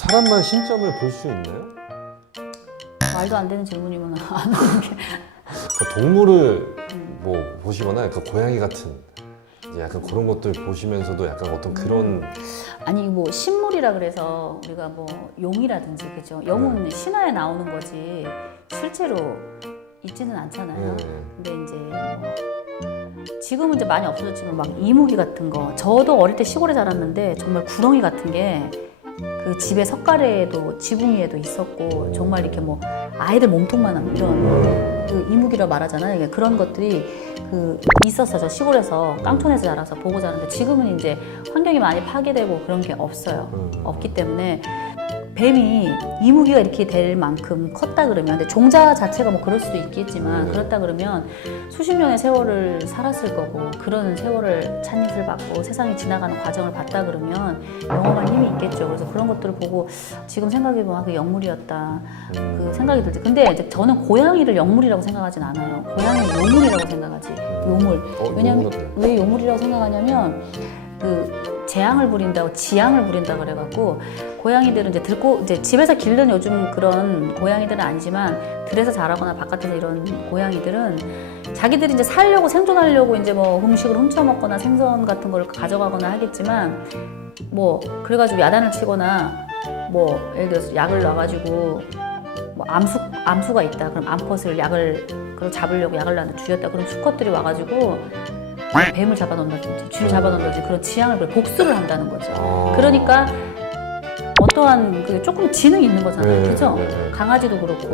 사람만 신점을 볼 수 있나요? 말도 안 되는 질문이면 안 하는 게. 그러니까 동물을 뭐 보시거나 약간 고양이 같은 이제 약간 그런 것들 보시면서도 약간 어떤 그런 아니 뭐 식물이라 그래서 우리가 뭐 용이라든지 그죠? 용은 신화에 나오는 거지 실제로 있지는 않잖아요. 근데 이제 뭐 지금은 이제 많이 없어졌지만 막 이무기 같은 거 저도 어릴 때 시골에 자랐는데 정말 구렁이 같은 게 그 집에 석가래에도 지붕 위에도 있었고 정말 이렇게 뭐 아이들 몸통만한 이런 그 이무기라 말하잖아요. 이게 그런 것들이 그 있었어. 저 시골에서 깡촌에서 자라서 보고 자랐는데 지금은 이제 환경이 많이 파괴되고 그런 게 없어요. 없기 때문에 뱀이 이무기가 이렇게 될 만큼 컸다 그러면 근데 종자 자체가 뭐 그럴 수도 있겠지만 그렇다 그러면 수십 년의 세월을 살았을 거고 그런 세월을 찻잎을 받고 세상이 지나가는 과정을 봤다 그러면 영험한 힘이 있겠죠. 그래서 그런 것들을 보고 지금 생각해보면 그 영물이었다 그 생각이 들지. 근데 이제 저는 고양이를 영물이라고 생각하진 않아요. 고양이는 요물이라고 생각하지. 요물. 왜냐면 왜 요물이라고 생각하냐면 그 재앙을 부린다고 지양을 부린다 그래갖고 고양이들은 이제 들고 이제 집에서 기르는 요즘 그런 고양이들은 아니지만 들에서 자라거나 바깥에서 이런 고양이들은 자기들이 이제 살려고 생존하려고 이제 뭐 음식을 훔쳐 먹거나 생선 같은 걸 가져가거나 하겠지만 뭐 그래가지고 야단을 치거나 뭐 예를 들어서 약을 놔가지고 뭐 암수가 있다 그럼 암컷을 약을 그걸 잡으려고 약을 놨는데 죽였다 그럼 수컷들이 와가지고 뱀을 잡아놓는다든지 쥐를 잡아놓는다든지 그런 지향을 복수를 한다는 거죠. 그러니까 어떠한 그 조금 지능이 있는 거잖아요. 그죠? 강아지도 그렇고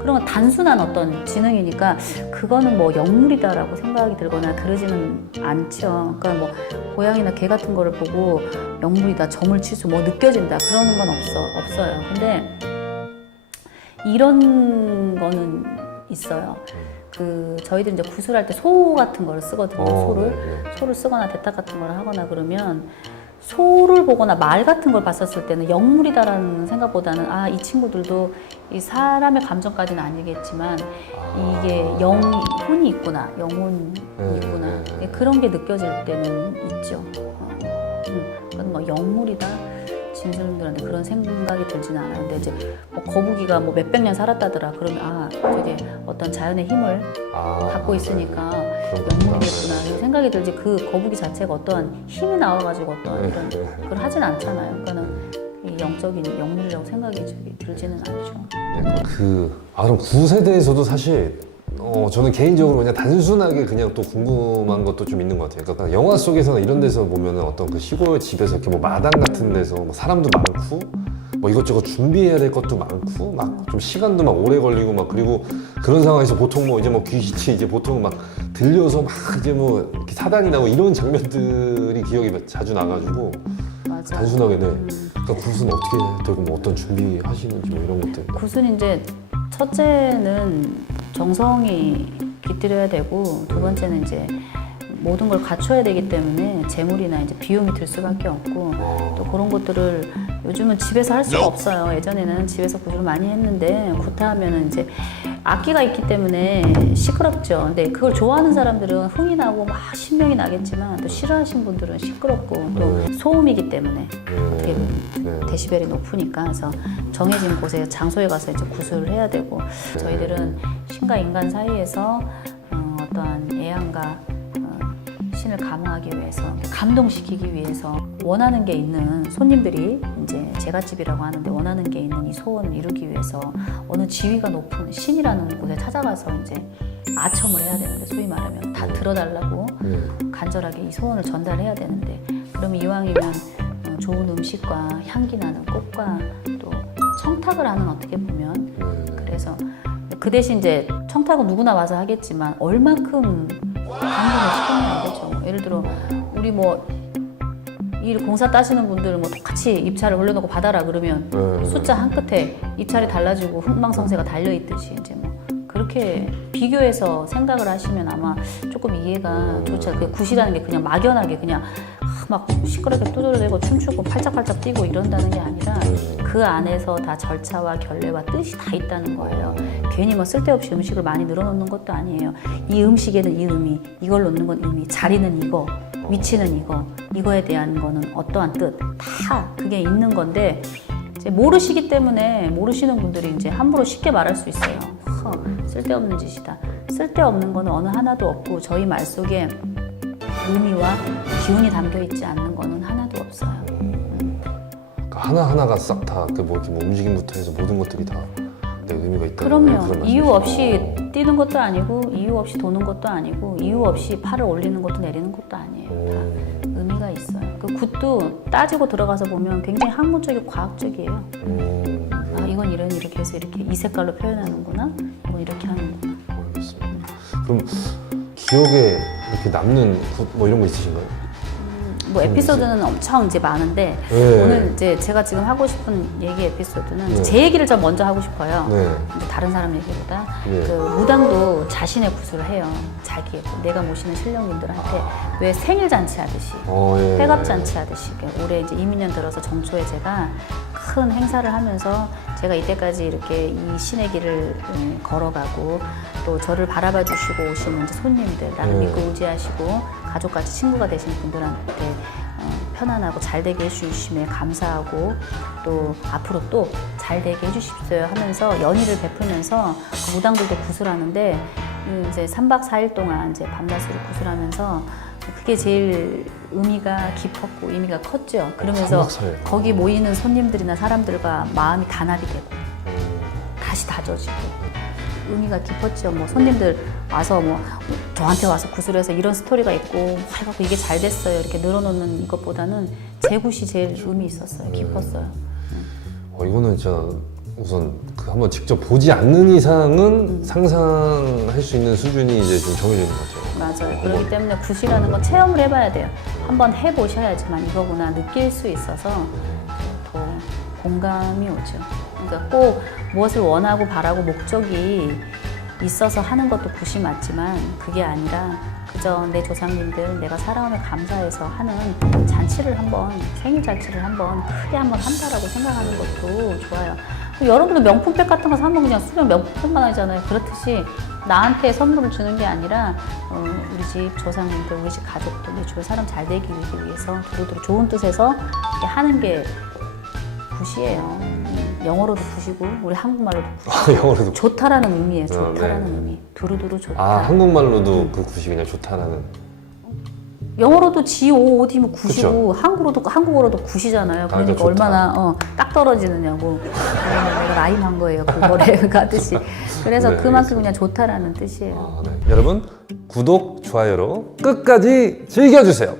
그런 건 단순한 어떤 지능이니까 그거는 뭐 영물이다라고 생각이 들거나 그러지는 않죠. 그러니까 뭐 고양이나 개 같은 거를 보고 영물이다, 점을 칠 수 뭐 느껴진다 그러는 건 없어요. 근데 이런 거는 있어요. 그 저희들 이제 구슬할 때 소 같은 거를 쓰거든요. 소를 쓰거나 대탁 같은 거를 하거나 그러면 소를 보거나 말 같은 걸 봤었을 때는 영물이다라는 생각보다는 아, 이 친구들도 이 사람의 감정까지는 아니겠지만 이게 혼이 있구나, 영혼이 있구나 그런 게 느껴질 때는 있죠. 그건 뭐 영물이다. 진술들한테 그런 생각이 들지는 않아요. 근데 이제 뭐 거북이가 뭐 몇백 년 살았다더라. 그러면 아, 저게 어떤 자연의 힘을 갖고 있으니까 영물이겠구나. 이런 생각이 들지 그 거북이 자체가 어떠한 힘이 나와가지고 어떤 이런 그걸 하진 않잖아요. 그러니까는 이 영적인 영물이라고 생각이 들지는 않죠. 그럼 구세대에서도 사실 저는 개인적으로 그냥 단순하게 그냥 또 궁금한 것도 좀 있는 것 같아요. 그러니까 영화 속에서나 이런 데서 보면은 어떤 그 시골 집에서 이렇게 뭐 마당 같은 데서 뭐 사람도 많고 뭐 이것저것 준비해야 될 것도 많고 막 좀 시간도 막 오래 걸리고 막 그리고 그런 상황에서 보통 뭐 이제 뭐 귀신이 이제 보통 막 들려서 막 이제 뭐 이렇게 사단이 나고 이런 장면들이 기억이 자주 나가지고 맞아. 단순하게 그러니까 굿은 어떻게 되고 뭐 어떤 준비하시는지 뭐 이런 것들. 굿은 이제 첫째는 정성이 깃들여야 되고 두 번째는 이제 모든 걸 갖춰야 되기 때문에 재물이나 이제 비용이 들 수밖에 없고 또 그런 것들을 요즘은 집에서 할 수가 없어요. 예전에는 집에서 굿을 많이 했는데 굿하면은 이제 악기가 있기 때문에 시끄럽죠. 근데 그걸 좋아하는 사람들은 흥이 나고 막 신명이 나겠지만 또 싫어하시는 분들은 시끄럽고 또 소음이기 때문에 어떻게 보면 데시벨이 높으니까 그래서 정해진 곳에 장소에 가서 이제 굿을 해야 되고 저희들은 신과 인간 사이에서 어떠한 애양과 신을 감화하기 위해서 감동시키기 위해서 원하는 게 있는 손님들이 이제 제갓집이라고 하는데 원하는 게 있는 이 소원을 이루기 위해서 어느 지위가 높은 신이라는 곳에 찾아가서 이제 아첨을 해야 되는데 소위 말하면 다 들어달라고 간절하게 이 소원을 전달해야 되는데 그럼 이왕이면 좋은 음식과 향기 나는 꽃과 또 청탁을 하는 어떻게 보면 그래서 그 대신 이제 청탁은 누구나 와서 하겠지만 얼만큼 당근을 시키냐 이거죠. 예를 들어 우리 뭐 이 공사 따시는 분들 뭐 똑같이 입찰을 올려놓고 받아라 그러면 숫자 한 끝에 입찰이 달라지고 흥망성쇠가 달려있듯이 이제 뭐 그렇게 비교해서 생각을 하시면 아마 조금 이해가 좋지 않아요. 굿이라는 게 그냥 막연하게 그냥 막 시끄럽게 두드러대고 춤추고 팔짝팔짝 뛰고 이런다는 게 아니라 그 안에서 다 절차와 결례와 뜻이 다 있다는 거예요. 괜히 뭐 쓸데없이 음식을 많이 늘어놓는 것도 아니에요. 이 음식에는 이 의미, 이걸 놓는 건 의미, 자리는 이거, 위치는 이거, 이거에 대한 거는 어떠한 뜻, 다 그게 있는 건데 이제 모르시기 때문에 모르시는 분들이 이제 함부로 쉽게 말할 수 있어요. 쓸데없는 짓이다. 쓸데없는 거는 어느 하나도 없고 저희 말 속에 의미와 기운이 담겨 있지 않는 거는 하나도 없어요. 그러니까 하나하나가 싹 다 그 뭐 이렇게 뭐 움직임부터 해서 모든 것들이 다 내 의미가 있다. 그럼요. 이유 없이 뛰는 것도 아니고 이유 없이 도는 것도 아니고 이유 없이 팔을 올리는 것도 내리는 것도 아니에요. 다 의미가 있어요. 그 굿도 따지고 들어가서 보면 굉장히 학문적이고 과학적이에요. 아, 이건 이렇게 해서 이렇게 이 색깔로 표현하는구나. 이건 이렇게 하는구나. 알겠습니다. 그럼 기억에 이렇게 남는 굿 뭐 이런 거 있으신가요? 뭐 에피소드는 엄청 이제 많은데 네. 오늘 이제 제가 지금 하고 싶은 얘기 에피소드는 네. 제 얘기를 좀 먼저 하고 싶어요. 네. 이제 다른 사람 얘기보다 네. 그 무당도 자신의 구슬을 해요. 자기의 내가 모시는 신령님들한테 왜 생일 잔치 하듯이 예. 회갑 잔치 하듯이 올해 이제 이민년 들어서 정초에 제가 큰 행사를 하면서 제가 이때까지 이렇게 이 신의 길을 걸어가고 또 저를 바라봐 주시고 오시는 이제 손님들 나를 믿고 의지하시고 가족같이 친구가 되신 분들한테 편안하고 잘 되게 해주심에 감사하고 또 앞으로 또 잘 되게 해주십시오 하면서 연희를 베풀면서 그 무당들도 구슬하는데 이제 3박 4일 동안 이제 밤낮으로 구슬하면서 그게 제일 의미가 깊었고 의미가 컸죠. 그러면서 3박 4일. 거기 모이는 손님들이나 사람들과 마음이 단합이 되고 다시 다져지고 의미가 깊었죠. 뭐 손님들 와서 뭐 저한테 와서 구슬해서 이런 스토리가 있고 뭐 해갖고 이게 잘 됐어요 이렇게 늘어놓는 이것보다는 제 굿이 제일 의미 있었어요. 깊었어요. 이거는 진짜 우선 그 한번 직접 보지 않는 이상은 상상할 수 있는 수준이 이제 좀 정해지는 것 같아요. 맞아요. 그렇기 때문에 굿이라는 건 체험을 해봐야 돼요. 한번 해보셔야지만 이거구나 느낄 수 있어서 더 공감이 오죠. 그러니까 꼭 무엇을 원하고 바라고 목적이 있어서 하는 것도 굿이 맞지만 그게 아니라 그저 내 조상님들 내가 살아오며 감사해서 하는 잔치를 한번 생일 잔치를 한번 크게 한번 한다라고 생각하는 것도 좋아요. 여러분도 명품백 같은 거 사면 그냥 수령 명품백만 하잖아요. 그렇듯이 나한테 선물을 주는 게 아니라 우리 집 조상님들, 우리 집 가족들, 내 주변 사람 잘 되기 위해서 두루두루 좋은 뜻에서 이렇게 하는 게 굿이에요. 영어로도 굿이고 우리 한국말로도 굿. 영어로도 좋다라는 의미예요. 네. 좋다라는 의미. 두루두루 좋다. 한국말로도 그 굿이 그냥 좋다라는. 영어로도 GOOD면 굿이고 한국어로도 굿이잖아요. 그러니까 좋다. 얼마나 딱 떨어지느냐고. 내가 라임한 거예요. 그거래 가듯이. 그래서 네, 그만큼 그냥 좋다라는 뜻이에요. 여러분 구독, 좋아요로 끝까지 즐겨주세요.